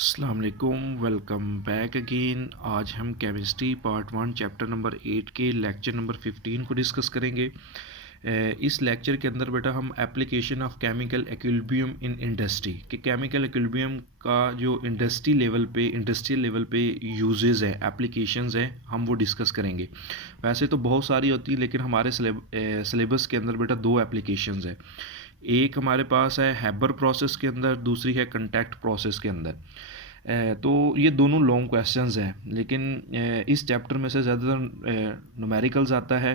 अस्सलाम वालेकुम, welcome back again. आज हम केमिस्ट्री पार्ट 1 चैप्टर नंबर 8 के लेक्चर नंबर 15 को डिस्कस करेंगे। इस लेक्चर के अंदर बेटा हम application of chemical equilibrium in industry कि केमिकल एक्विलिब्रियम का जो इंडस्ट्रियल लेवल पे यूजेस है, एप्लीकेशंस हैं, हम वो डिस्कस करेंगे। वैसे तो बहुत सारी होती है, लेकिन हमारे सिलेबस के अंदर बेटा दो एप्लीकेशंस है। एक हमारे पास है हैबर प्रोसेस के अंदर, दूसरी है कंटैक्ट प्रोसेस के अंदर। तो ये दोनों लॉन्ग क्वेश्चंस हैं, लेकिन इस चैप्टर में से ज़्यादातर न्यूमेरिकल्स आता है।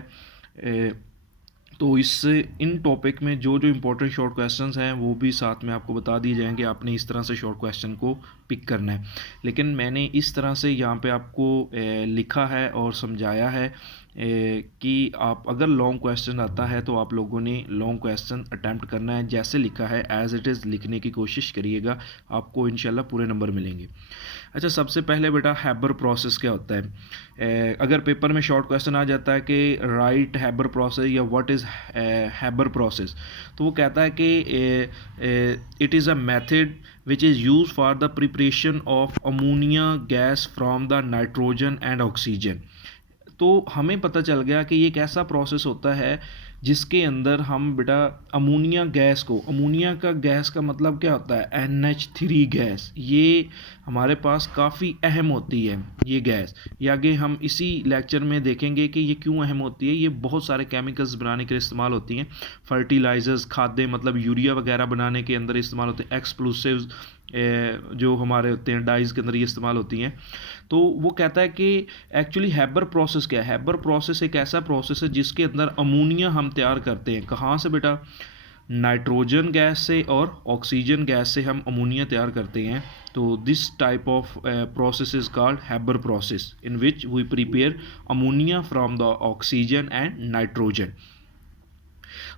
तो इन टॉपिक में जो जो इम्पोर्टेंट शॉर्ट क्वेश्चंस हैं वो भी साथ में आपको बता दिए जाएंगे। आपने इस तरह से शॉर्ट क्वेश्चन को पिक करना है, लेकिन मैंने इस तरह से यहाँ पे आपको लिखा है और समझाया है कि आप अगर लॉन्ग क्वेश्चन आता है तो आप लोगों ने लॉन्ग क्वेश्चन अटैम्प्ट करना है, जैसे लिखा है एज इट इज़ लिखने की कोशिश करिएगा, आपको इंशाल्लाह पूरे नंबर मिलेंगे। अच्छा, सबसे पहले बेटा हैबर प्रोसेस क्या होता है। अगर पेपर में शॉर्ट क्वेश्चन आ जाता है कि राइट हैबर प्रोसेस या व्हाट इज़ हैबर प्रोसेस, तो वो कहता है कि it is a method which is use for the preparation of ammonia gas from the nitrogen and oxygen. तो हमें पता चल गया कि ये एक ऐसा प्रोसेस होता है जिसके अंदर हम बेटा अमोनिया गैस को, अमोनिया का गैस का मतलब क्या होता है, NH3 गैस, ये हमारे पास काफ़ी अहम होती है ये गैस। ये आगे हम इसी लेक्चर में देखेंगे कि ये क्यों अहम होती है। ये बहुत सारे केमिकल्स बनाने के लिए इस्तेमाल होती हैं, फर्टिलाइजर्स, खाद्य मतलब यूरिया वगैरह बनाने के अंदर इस्तेमाल होते हैं, एक्सप्लोसिव्स जो हमारे होते हैं डाइज के अंदर ये इस्तेमाल होती हैं। तो वो कहता है कि एक्चुअली हैबर प्रोसेस क्या है। हैबर प्रोसेस एक ऐसा प्रोसेस है जिसके अंदर अमोनिया हम तैयार करते हैं। कहाँ से बेटा? नाइट्रोजन गैस से और ऑक्सीजन गैस से हम अमोनिया तैयार करते हैं। तो this type of process is called Haber process in which we prepare ammonia from the oxygen and nitrogen.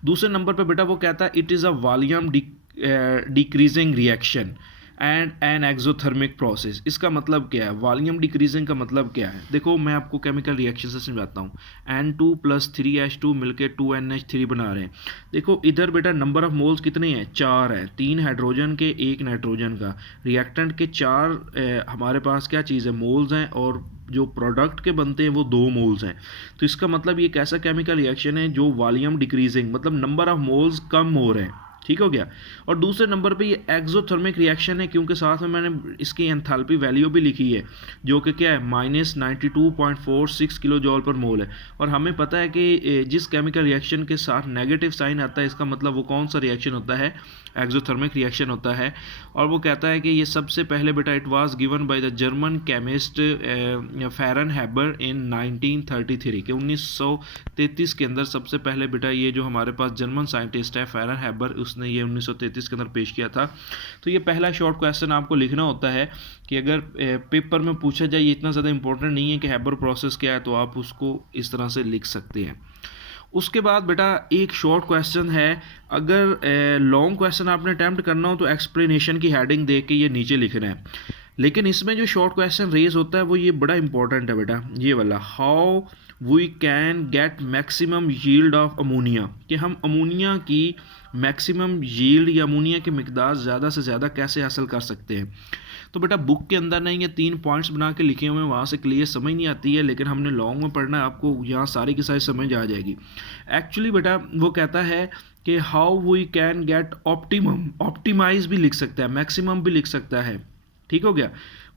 दूसरे नंबर पे बेटा वो कहता है it is a volume decreasing reaction and an exothermic process. इसका मतलब क्या है? वॉल्यूम डिक्रीजिंग का मतलब क्या है? देखो मैं आपको केमिकल रिएक्शन से समझाता हूँ। N2 + 3H2 मिलकर 2NH3 बना रहे हैं। देखो इधर बेटा नंबर ऑफ मोल्स कितने हैं? 4 है, 3 हाइड्रोजन के, 1 नाइट्रोजन का। रिएक्टेंट के 4 हमारे पास क्या चीज़ है? मोल्स हैं, और जो प्रोडक्ट के बनते हैं वो 2 मोल्स हैं। तो इसका मतलब ये कैसा केमिकल रिएक्शन है जो वॉल्यूम डिक्रीजिंग, मतलब नंबर ऑफ मोल्स कम हो रहे हैं। ठीक हो गया। और दूसरे नंबर पे ये एक्सोथर्मिक रिएक्शन है, क्योंकि साथ में मैंने इसकी एंथैल्पी वैल्यू भी लिखी है जो कि क्या है, -92.46 किलो जॉल पर मोल है। और हमें पता है कि जिस केमिकल रिएक्शन के साथ नेगेटिव साइन आता है, इसका मतलब वो कौन सा रिएक्शन होता है? एक्सोथर्मिक रिएक्शन होता है। और वो कहता है कि ये सबसे पहले बेटा it was given by the German chemist Fernhaber in 1933 के 1933 के अंदर सबसे पहले बेटा ये जो हमारे पास जर्मन साइंटिस्ट है फेरनहेबर, उसने ये 1933 के अंदर पेश किया था। तो ये पहला शॉर्ट क्वेश्चन आपको लिखना होता है कि अगर पेपर में पूछा जाए, ये इतना ज़्यादा इंपॉर्टेंट नहीं है कि हैबर प्रोसेस क्या है, तो आप उसको इस तरह से लिख सकते हैं। उसके बाद बेटा एक शॉर्ट क्वेश्चन है। अगर लॉन्ग क्वेश्चन आपने अटैम्प्ट करना हो तो एक्सप्लेनेशन की हेडिंग दे के ये नीचे लिखना है, लेकिन इसमें जो शॉर्ट क्वेश्चन रेज होता है वो ये बड़ा इंपॉर्टेंट है बेटा, ये वाला, how we can get maximum yield of ammonia, कि हम अमोनिया की मैक्सिमम यील्ड या अमोनिया की मिकदार ज़्यादा से ज़्यादा कैसे हासिल कर सकते हैं। तो बेटा बुक के अंदर नहीं, ये 3 पॉइंट्स बना के लिखे हुए हैं, वहाँ से क्लियर समझ नहीं आती है, लेकिन हमने लॉन्ग में पढ़ना है, आपको यहाँ सारी की सारी समझ आ जाएगी। एक्चुअली बेटा वो कहता है कि how we can get optimum, optimize भी लिख सकता है, मैक्सिमम भी लिख सकता है, ठीक हो गया,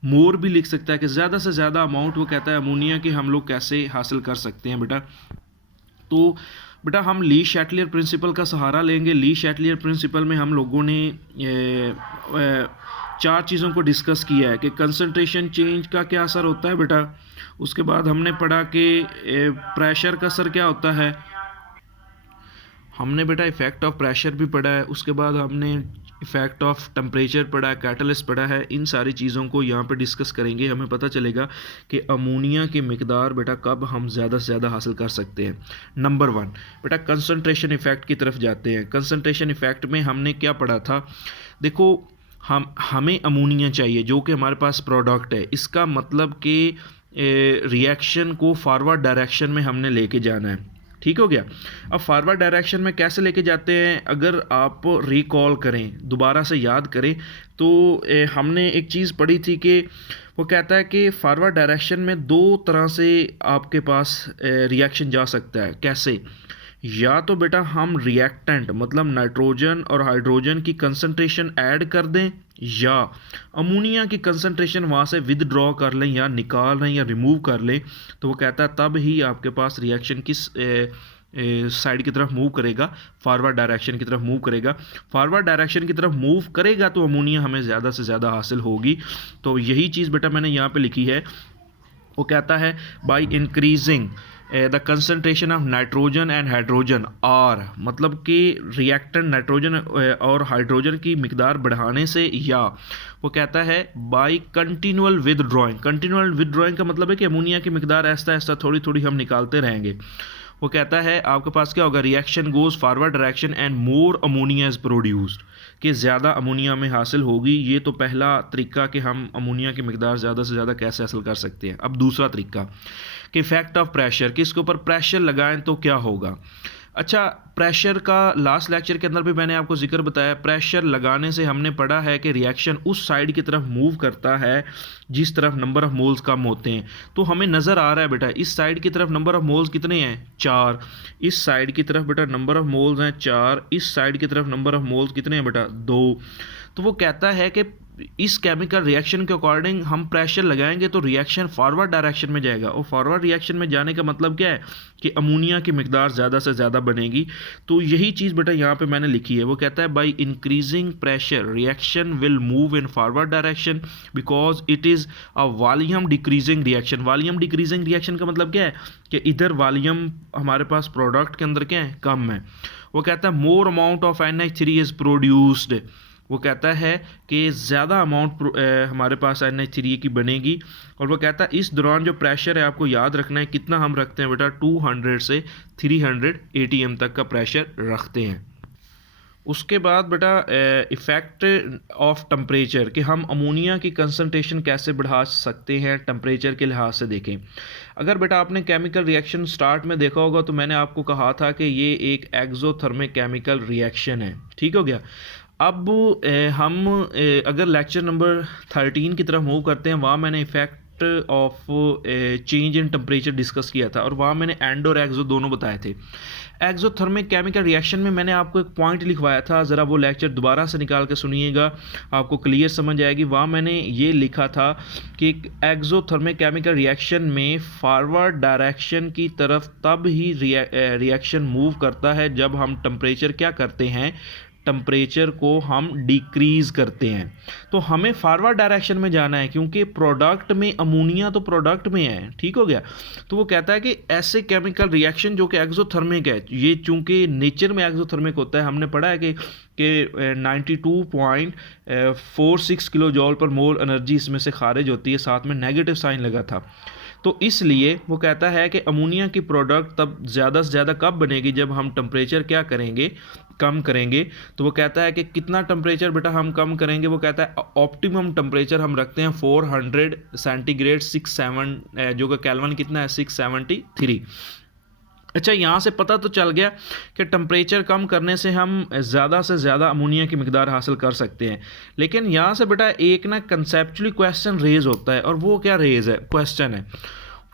मोर भी लिख सकता है, कि ज़्यादा से ज़्यादा अमाउंट वो कहता है अमोनिया की हम लोग कैसे हासिल कर सकते हैं बेटा। तो बेटा हम ली शैटलियर प्रिंसिपल का सहारा लेंगे। ली शैटलियर प्रिंसिपल में हम लोगों ने 4 चीज़ों को डिस्कस किया है कि कंसंट्रेशन चेंज का क्या असर होता है बेटा। उसके बाद हमने पढ़ा कि प्रेशर का असर क्या होता है, हमने बेटा इफ़ेक्ट ऑफ प्रेशर भी पढ़ा है। उसके बाद हमने इफ़ेक्ट ऑफ टेम्परेचर पढ़ा है, कैटलिस्ट पढ़ा है। इन सारी चीज़ों को यहाँ पे डिस्कस करेंगे, हमें पता चलेगा कि अमोनिया की मिकदार बेटा कब हम ज़्यादा से ज़्यादा हासिल कर सकते हैं। नंबर 1 बेटा कंसंट्रेशन इफ़ेक्ट की तरफ जाते हैं। कंसंट्रेशन इफ़ेक्ट में हमने क्या पढ़ा था? देखो हमें अमोनिया चाहिए जो कि हमारे पास प्रोडक्ट है, इसका मतलब कि रिएक्शन को फॉरवर्ड डायरेक्शन में हमने लेके जाना है। ठीक हो गया। अब फॉरवर्ड डायरेक्शन में कैसे लेके जाते हैं, अगर आप रिकॉल करें, दोबारा से याद करें, तो हमने एक चीज़ पढ़ी थी कि वो कहता है कि फॉरवर्ड डायरेक्शन में दो तरह से आपके पास रिएक्शन जा सकता है। कैसे? या तो बेटा हम रिएक्टेंट मतलब नाइट्रोजन और हाइड्रोजन की कंसंट्रेशन ऐड कर दें, या अमोनिया की कंसंट्रेशन वहाँ से विदड्रॉ कर लें या निकाल लें या रिमूव कर लें। तो वो कहता है तब ही आपके पास रिएक्शन किस साइड की तरफ मूव करेगा, फॉरवर्ड डायरेक्शन की तरफ मूव करेगा। फॉरवर्ड डायरेक्शन की तरफ मूव करेगा तो अमोनिया हमें ज़्यादा से ज़्यादा हासिल होगी। तो यही चीज़ बेटा मैंने यहाँ पे लिखी है। वो कहता है by increasing the concentration of nitrogen and hydrogen are, मतलब कि रिएक्टेंट नाइट्रोजन और हाइड्रोजन की मिकदार बढ़ाने से, या वो कहता है by continual withdrawing. Continual withdrawing का मतलब है कि अमोनिया की मिकदार ऐसा ऐसा थोड़ी थोड़ी हम निकालते रहेंगे। वो कहता है आपके पास क्या होगा, reaction goes forward direction and more ammonia is produced, कि ज़्यादा अमोनिया में हासिल होगी। ये तो पहला तरीका कि हम अमोनिया की मिकदार ज़्यादा से ज़्यादा कैसे हासिल कर सकते हैं। अब दूसरा तरीका कि इफेक्ट ऑफ प्रेशर, कि इसके ऊपर प्रेशर लगाएं तो क्या होगा। अच्छा, प्रेशर का लास्ट लेक्चर के अंदर भी मैंने आपको जिक्र बताया। प्रेशर लगाने से हमने पढ़ा है कि रिएक्शन उस साइड की तरफ मूव करता है जिस तरफ नंबर ऑफ मोल्स कम होते हैं। तो हमें नज़र आ रहा है बेटा इस साइड की तरफ नंबर ऑफ मोल्स कितने हैं, 4। इस साइड की तरफ बेटा नंबर ऑफ मोल्स हैं 4। इस साइड की तरफ नंबर ऑफ मोल्स कितने हैं बेटा, 2। तो वो कहता है कि इस केमिकल रिएक्शन के अकॉर्डिंग हम प्रेशर लगाएंगे तो रिएक्शन फॉरवर्ड डायरेक्शन में जाएगा, और फॉरवर्ड रिएक्शन में जाने का मतलब क्या है कि अमोनिया की मिकदार ज़्यादा से ज़्यादा बनेगी। तो यही चीज़ बेटा यहाँ पे मैंने लिखी है। वो कहता है by increasing pressure reaction will move in forward direction because it is a volume decreasing reaction. Volume decreasing reaction का मतलब क्या है कि इधर वॉल्यूम हमारे पास प्रोडक्ट के अंदर क्या है, कम है। वो कहता है more amount of NH3 is produced. वो कहता है कि ज़्यादा अमाउंट हमारे पास NH3 की बनेगी। और वो कहता है इस दौरान जो प्रेशर है आपको याद रखना है, कितना हम रखते हैं बेटा, 200 से 300 ATM तक का प्रेशर रखते हैं। उसके बाद बेटा इफ़ेक्ट ऑफ टम्परेचर, कि हम अमोनिया की कंसंट्रेशन कैसे बढ़ा सकते हैं टम्परेचर के लिहाज से। देखें, अगर बेटा आपने केमिकल रिएक्शन स्टार्ट में देखा होगा तो मैंने आपको कहा था कि ये एक एक्सोथर्मिक केमिकल रिएक्शन है, ठीक हो गया। अब हम अगर लेक्चर नंबर 13 की तरफ मूव करते हैं, वहाँ मैंने effect of change in temperature discuss किया था, और वहाँ मैंने एंड और एक्सो दोनों बताए थे। एक्सोथर्मिक केमिकल रिएक्शन में मैंने आपको एक पॉइंट लिखवाया था, ज़रा वो लेक्चर दोबारा से निकाल के सुनिएगा, आपको क्लियर समझ आएगी। वहाँ मैंने ये लिखा था कि एक्सोथर्मिक केमिकल रिएक्शन में फॉरवर्ड डायरेक्शन की तरफ तब ही रिएक्शन मूव करता है जब हम टेम्परेचर क्या करते हैं, टेम्परेचर को हम डिक्रीज़ करते हैं। तो हमें फॉरवर्ड डायरेक्शन में जाना है क्योंकि प्रोडक्ट में अमोनिया तो प्रोडक्ट में है, ठीक हो गया। तो वो कहता है कि ऐसे केमिकल रिएक्शन जो कि एक्सोथर्मिक है, ये चूंकि नेचर में एक्सोथर्मिक होता है, हमने पढ़ा है कि 92.46 किलो जॉल पर मोल एनर्जी इसमें से खारिज होती है, साथ में नेगेटिव साइन लगा था। तो इसलिए वो कहता है कि अमोनिया की प्रोडक्ट तब ज़्यादा से ज़्यादा कब बनेगी, जब हम टेम्परेचर क्या करेंगे, कम करेंगे। तो वो कहता है कि कितना टेम्परेचर बेटा हम कम करेंगे। वो कहता है ऑप्टिमम टेम्परेचर हम रखते हैं 400 सेंटीग्रेड 67, जो कि केल्विन कितना है 673। अच्छा, यहाँ से पता तो चल गया कि टेम्परेचर कम करने से हम ज़्यादा से ज़्यादा अमोनिया की मिकदार हासिल कर सकते हैं। लेकिन यहाँ से बेटा एक ना कंसेप्चुअली क्वेश्चन रेज होता है, और वो क्या रेज है, क्वेश्चन है।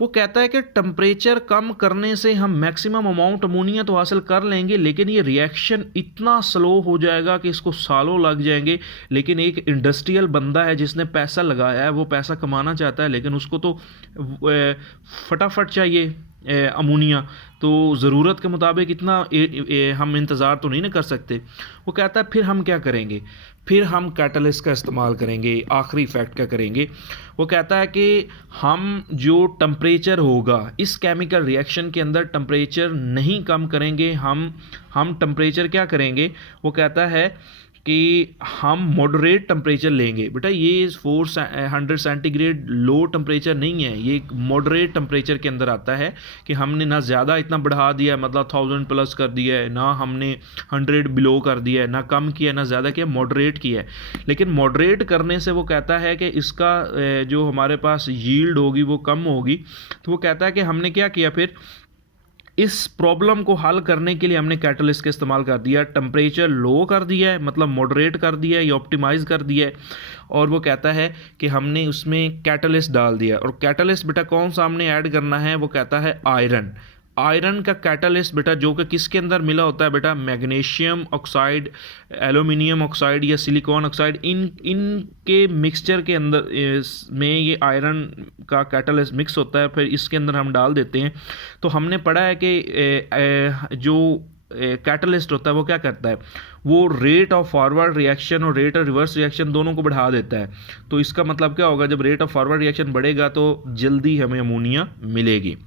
वो कहता है कि टेम्परेचर कम करने से हम मैक्सिमम अमाउंट अमोनिया तो हासिल कर लेंगे, लेकिन ये रिएक्शन इतना स्लो हो जाएगा कि इसको सालों लग जाएंगे। लेकिन एक इंडस्ट्रियल बंदा है जिसने पैसा लगाया है, वो पैसा कमाना चाहता है, लेकिन उसको तो फटाफट चाहिए अमोनिया, तो ज़रूरत के मुताबिक इतना हम इंतज़ार तो नहीं ना कर सकते। वो कहता है फिर हम क्या करेंगे, फिर हम कैटलिस्ट का इस्तेमाल करेंगे। आखिरी इफ़ेक्ट क्या करेंगे, वो कहता है कि हम जो टेम्परेचर होगा इस केमिकल रिएक्शन के अंदर टेम्परेचर नहीं कम करेंगे, हम टेम्परेचर क्या करेंगे। वो कहता है कि हम मॉडरेट टेम्परेचर लेंगे। बेटा ये 400 सेंटीग्रेड लो टेम्परेचर नहीं है, ये एक मॉडरेट टेम्परेचर के अंदर आता है कि हमने ना ज़्यादा इतना बढ़ा दिया है, मतलब 1000 प्लस कर दिया है, ना हमने 100 बिलो कर दिया है, ना कम किया ना ज़्यादा किया, मॉडरेट किया है। लेकिन मॉडरेट करने से वो कहता है कि इसका जो हमारे पास यील्ड होगी वो कम होगी। तो वो कहता है कि हमने क्या किया, फिर इस प्रॉब्लम को हल करने के लिए हमने कैटलिस्ट का इस्तेमाल कर दिया। टेम्परेचर लो कर दिया है, मतलब मॉडरेट कर दिया है या ऑप्टिमाइज़ कर दिया है, और वो कहता है कि हमने उसमें कैटलिस्ट डाल दिया। और कैटलिस्ट बेटा कौन सा हमने ऐड करना है, वो कहता है आयरन। आयरन का कैटलिस्ट बेटा जो कि किसके अंदर मिला होता है बेटा, मैग्नीशियम ऑक्साइड, एल्यूमिनियम ऑक्साइड या सिलिकॉन ऑक्साइड, इनके मिक्सचर के अंदर में ये आयरन का कैटलिस्ट मिक्स होता है, फिर इसके अंदर हम डाल देते हैं। तो हमने पढ़ा है कि जो कैटलिस्ट होता है वो क्या करता है, वो रेट ऑफ फॉरवर्ड रिएक्शन और रेट ऑफ रिवर्स रिएक्शन दोनों को बढ़ा देता है। तो इसका मतलब क्या होगा, जब रेट ऑफ फॉरवर्ड रिएक्शन बढ़ेगा तो जल्दी हमें अमोनिया मिलेगी।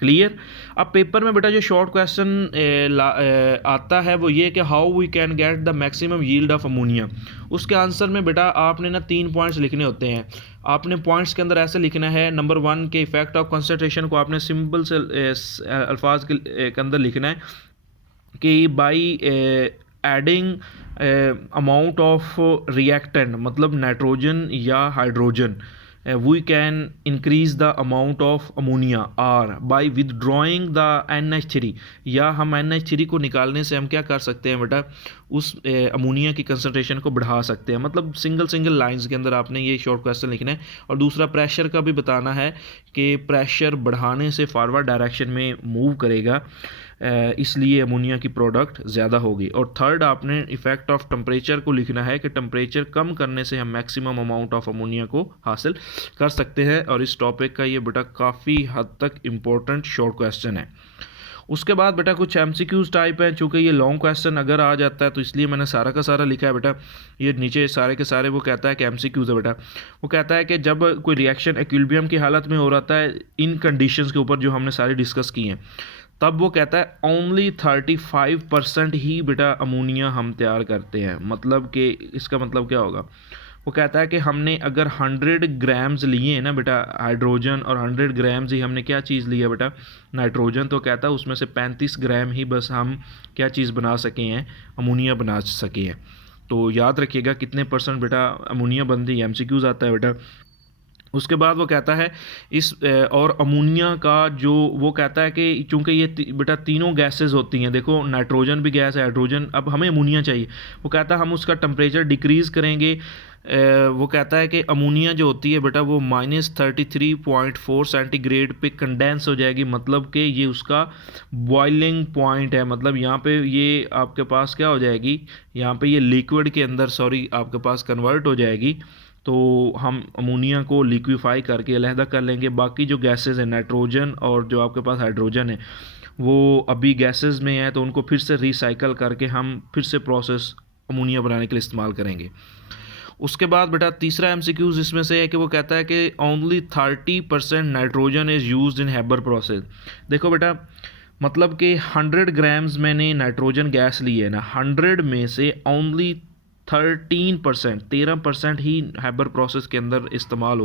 क्लियर। अब पेपर में बेटा जो शॉर्ट क्वेश्चन आता है वो ये कि how we can get the maximum yield of ammonia. उसके आंसर में बेटा आपने ना 3 पॉइंट्स लिखने होते हैं। आपने पॉइंट्स के अंदर ऐसे लिखना है, नंबर 1 के इफेक्ट ऑफ कंसंट्रेशन को आपने सिंपल से अल्फाज के अंदर लिखना है कि by adding amount of reactant, मतलब नाइट्रोजन या hydrogen, we can increase the amount of ammonia, or by withdrawing the NH3, या हम NH3 को निकालने से हम क्या कर सकते हैं बेटा, उस अमोनिया की कंसंट्रेशन को बढ़ा सकते हैं। मतलब सिंगल लाइंस के अंदर आपने ये शॉर्ट क्वेश्चन लिखना है। और दूसरा प्रेशर का भी बताना है कि प्रेशर बढ़ाने से फॉरवर्ड डायरेक्शन में मूव करेगा, इसलिए अमोनिया की प्रोडक्ट ज़्यादा होगी। और थर्ड आपने इफेक्ट ऑफ टेम्परेचर को लिखना है कि टेम्परेचर कम करने से हम मैक्सिमम अमाउंट ऑफ अमोनिया को हासिल कर सकते हैं। और इस टॉपिक का ये बेटा काफ़ी हद तक इम्पोर्टेंट शॉर्ट क्वेश्चन है। उसके बाद बेटा कुछ MCQs टाइप है, चूँकि ये लॉन्ग क्वेश्चन अगर आ जाता है तो इसलिए मैंने सारा का सारा लिखा है बेटा। ये नीचे सारे के सारे वो कहता है कि MCQs है बेटा। वो कहता है कि जब कोई रिएक्शन इक्विलिब्रियम की हालत में हो रहा है इन कंडीशंस के ऊपर जो हमने सारी डिस्कस की हैं, तब वो कहता है ओनली 35% ही बेटा अमोनिया हम तैयार करते हैं। मतलब कि इसका मतलब क्या होगा, वो कहता है कि हमने अगर 100 ग्राम्स लिए हैं ना बेटा हाइड्रोजन, और 100 ग्राम्स ही हमने क्या चीज़ ली है बेटा, नाइट्रोजन, तो कहता है उसमें से 35 ग्राम ही बस हम क्या चीज़ बना सके हैं, अमोनिया बना सके हैं। तो याद रखिएगा कितने परसेंट बेटा अमोनिया बनती है, MCQs आता है बेटा। उसके बाद वो कहता है इस और अमोनिया का जो वो कहता है कि चूंकि ये बेटा तीनों गैसेस होती हैं, देखो नाइट्रोजन भी गैस है, हाइड्रोजन, अब हमें अमोनिया चाहिए। वो कहता है हम उसका टेम्परेचर डिक्रीज़ करेंगे। वो कहता है कि अमोनिया जो होती है बेटा वो -33.4 सेंटीग्रेड पे कंडेंस हो जाएगी, मतलब कि ये उसका बॉइलिंग पॉइंट है। मतलब यहाँ पे ये आपके पास क्या हो जाएगी, यहाँ पे ये लिक्विड के अंदर आपके पास कन्वर्ट हो जाएगी। तो हम अमोनिया को लिक्विफाई करके अलहदा कर लेंगे। बाकी जो गैसेस हैं नाइट्रोजन और जो आपके पास हाइड्रोजन है वो अभी गैसेस में है, तो उनको फिर से रिसाइकल करके हम फिर से प्रोसेस अमोनिया बनाने के लिए इस्तेमाल करेंगे। उसके बाद बेटा तीसरा MCQs इसमें से है कि वो कहता है कि only 30% nitrogen is used in Haber process. देखो बेटा मतलब कि 100 ग्राम्स मैंने नाइट्रोजन गैस ली है ना, 100 में से ओनली 13% ही हैबर प्रोसेस के अंदर इस्तेमाल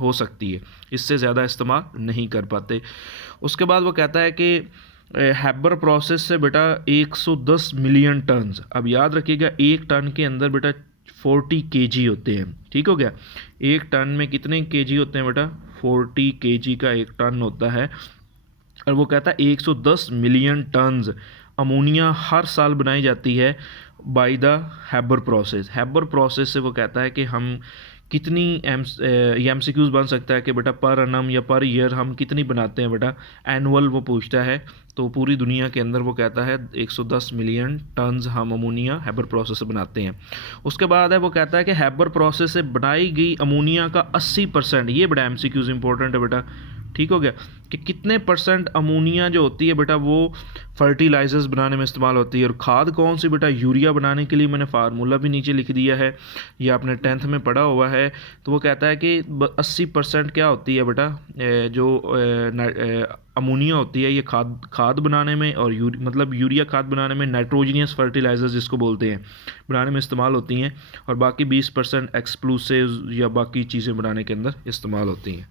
हो सकती है, इससे ज़्यादा इस्तेमाल नहीं कर पाते। उसके बाद वो कहता है कि हैबर प्रोसेस से बेटा 110 मिलियन टन्स, अब याद रखिएगा 1 टन के अंदर बेटा 40 kg होते हैं, ठीक हो गया। 1 टन में कितने kg होते हैं बेटा, 40 kg का 1 टन होता है। और वो कहता है 110 मिलियन टन्स अमोनिया हर साल बनाई जाती है by the Haber process. Haber process से वो कहता है कि हम कितनी MCQs बन सकता है कि बेटा पर एनम या पर ईयर हम कितनी बनाते हैं बेटा, एनुअल वो पूछता है। तो पूरी दुनिया के अंदर वो कहता है 110 मिलियन टन्स हम अमोनिया हैबर प्रोसेस से बनाते हैं। उसके बाद है वो कहता है कि हैबर प्रोसेस से बनाई गई अमोनिया का 80%, ये बड़ा MCQs इंपॉर्टेंट है बेटा, ठीक हो गया, कि कितने % अमोनिया जो होती है बेटा वो फर्टिलाइजर्स बनाने में इस्तेमाल होती है। और खाद कौन सी बेटा, यूरिया बनाने के लिए मैंने फार्मूला भी नीचे लिख दिया है, ये आपने 10th में पढ़ा हुआ है। तो वो कहता है कि 80% क्या होती है बेटा, जो अमोनिया होती है ये खाद बनाने में, और मतलब यूरिया खाद बनाने में, नाइट्रोजनियस फर्टिलाइजर्स जिसको बोलते हैं बनाने में इस्तेमाल होती हैं। और बाकी 20% एक्सप्लोसिव्स या बाकी चीज़ें बनाने के अंदर इस्तेमाल होती हैं।